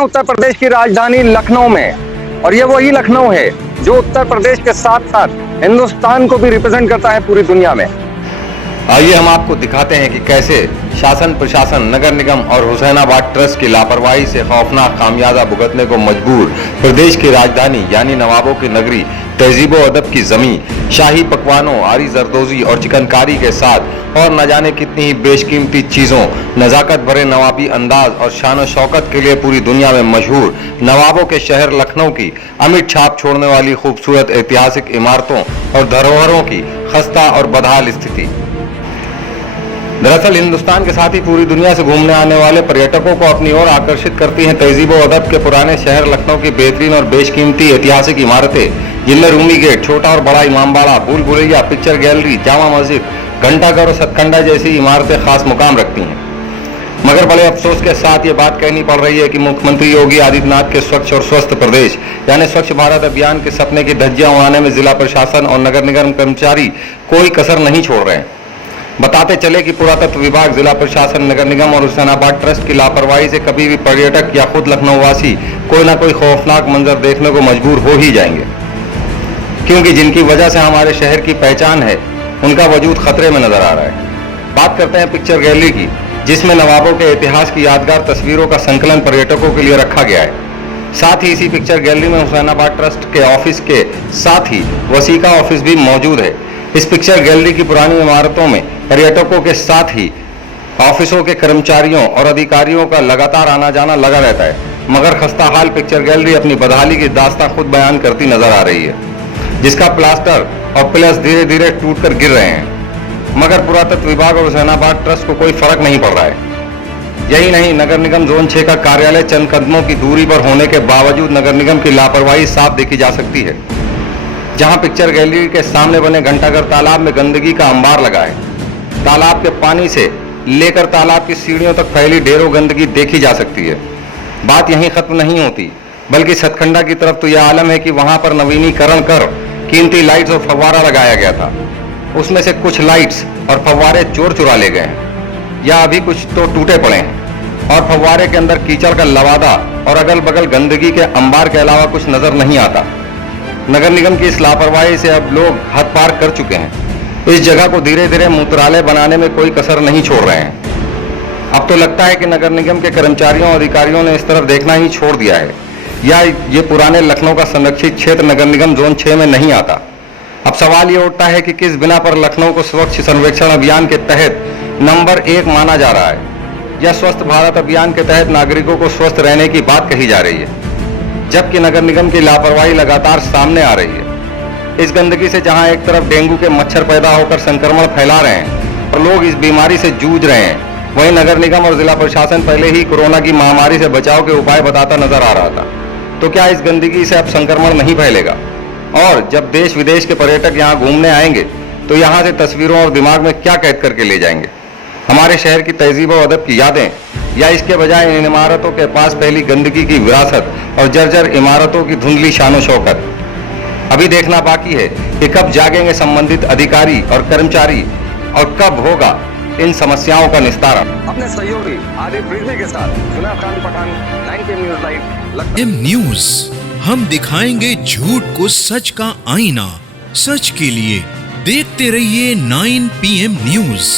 उत्तर प्रदेश की राजधानी लखनऊ में, और ये वही लखनऊ है जो उत्तर प्रदेश के साथ साथ हिंदुस्तान को भी रिप्रेजेंट करता है पूरी दुनिया में। आइए हम आपको दिखाते हैं कि कैसे शासन प्रशासन नगर निगम और हुसैनाबाद ट्रस्ट की लापरवाही से खौफनाक खामियाजा भुगतने को मजबूर प्रदेश की राजधानी यानी नवाबों की नगरी, तहजीबो अदब की जमीन, शाही पकवानों, आरी जरदोजी और चिकनकारी के साथ और न जाने कितनी ही बेशकीमती चीज़ों, नज़ाकत भरे नवाबी अंदाज और शान शौकत के लिए पूरी दुनिया में मशहूर नवाबों के शहर लखनऊ की अमिट छाप छोड़ने वाली खूबसूरत ऐतिहासिक इमारतों और धरोहरों की खस्ता और बदहाल स्थिति। दरअसल हिंदुस्तान के साथ ही पूरी दुनिया से घूमने आने वाले पर्यटकों को अपनी ओर आकर्षित करती हैं तहजीब व अदब के पुराने शहर लखनऊ की बेहतरीन और बेशकीमती ऐतिहासिक इमारतें, जिनमें रूमी गेट, छोटा और बड़ा इमामबाड़ा, भूल भुलैया, पिक्चर गैलरी, जामा मस्जिद, घंटाघर और सतखंडा जैसी इमारतें खास मुकाम रखती हैं। मगर बड़े अफसोस के साथ ये बात कहनी पड़ रही है कि मुख्यमंत्री योगी आदित्यनाथ के स्वच्छ और स्वस्थ प्रदेश यानी स्वच्छ भारत अभियान के सपने की धज्जियां उड़ाने में जिला प्रशासन और नगर निगम कर्मचारी कोई कसर नहीं छोड़ रहे हैं। बताते चले कि पुरातत्व विभाग, जिला प्रशासन, नगर निगम और हुसैनाबाद ट्रस्ट की लापरवाही से कभी भी पर्यटक या खुद लखनऊ वासी कोई ना कोई खौफनाक मंजर देखने को मजबूर हो ही जाएंगे, क्योंकि जिनकी वजह से हमारे शहर की पहचान है उनका वजूद खतरे में नजर आ रहा है। बात करते हैं पिक्चर गैलरी की, जिसमें नवाबों के इतिहास की यादगार तस्वीरों का संकलन पर्यटकों के लिए रखा गया है। साथ ही इसी पिक्चर गैलरी में हुसैनाबाद ट्रस्ट के ऑफिस के साथ ही वसीका ऑफिस भी मौजूद है। इस पिक्चर गैलरी की पुरानी इमारतों में पर्यटकों के साथ ही ऑफिसों के कर्मचारियों और अधिकारियों का लगातार आना जाना लगा रहता है, मगर खस्ताहाल पिक्चर गैलरी अपनी बदहाली की दास्तां खुद बयान करती नजर आ रही है, जिसका प्लास्टर और पिलर्स धीरे धीरे टूटकर गिर रहे हैं, मगर पुरातत्व विभाग और हुसैनाबाद ट्रस्ट को कोई फर्क नहीं पड़ रहा है। यही नहीं, नगर निगम जोन 6 का कार्यालय चंद कदमों की दूरी पर होने के बावजूद नगर निगम की लापरवाही साफ देखी जा सकती है। जहां पिक्चर गैलरी के सामने बने घंटाघर तालाब में गंदगी का अंबार लगा है। तालाब के पानी से लेकर तालाब की सीढ़ियों तक फैली ढेरों गंदगी देखी जा सकती है। बात यहीं खत्म नहीं होती, बल्कि सतखंडा की तरफ तो यह आलम है कि वहां पर नवीनीकरण कर कीमती लाइट्स और फव्वारा लगाया गया था। उसमें से कुछ लाइट्स और फव्वारे चोर चुरा ले गए हैं, या अभी कुछ तो टूटे पड़े हैं, और फव्वारे के अंदर कीचड़ का लवादा और अगल बगल गंदगी के अंबार के अलावा कुछ नजर नहीं आता। नगर निगम की इस लापरवाही से अब लोग हद पार कर चुके हैं। इस जगह को धीरे धीरे मूत्रालय बनाने में कोई कसर नहीं छोड़ रहे हैं। अब तो लगता है कि नगर निगम के कर्मचारियों और अधिकारियों ने इस तरफ देखना ही छोड़ दिया है, या ये पुराने लखनऊ का संरक्षित क्षेत्र नगर निगम जोन 6 में नहीं आता। अब सवाल ये उठता है कि किस बिना पर लखनऊ को स्वच्छ सर्वेक्षण अभियान के तहत नंबर 1 माना जा रहा है, या स्वस्थ भारत अभियान के तहत नागरिकों को स्वस्थ रहने की बात कही जा रही है, जबकि नगर निगम की लापरवाही लगातार सामने आ रही है। इस गंदगी से जहां एक तरफ डेंगू के मच्छर पैदा होकर संक्रमण फैला रहे हैं और लोग इस बीमारी से जूझ रहे हैं, वहीं नगर निगम और जिला प्रशासन पहले ही कोरोना की महामारी से बचाव के उपाय बताता नजर आ रहा था। तो क्या इस गंदगी से अब संक्रमण नहीं फैलेगा? और जब देश विदेश के पर्यटक यहाँ घूमने आएंगे तो यहाँ से तस्वीरों और दिमाग में क्या कैद करके ले जाएंगे? हमारे शहर की तहजीब व अदब की यादें, या इसके बजाय इन इमारतों के पास फैली गंदगी की विरासत और जर्जर इमारतों की धुंधली शानो शौकत? अभी देखना बाकी है कि कब जागेंगे संबंधित अधिकारी और कर्मचारी, और कब होगा इन समस्याओं का निस्तारण। अपने सहयोगी आरिफ रिजवी के साथ Junaid Khan Pathan, 9PM news live. M news, हम दिखाएंगे झूठ को सच का आईना। सच के लिए देखते रहिए 9PM न्यूज।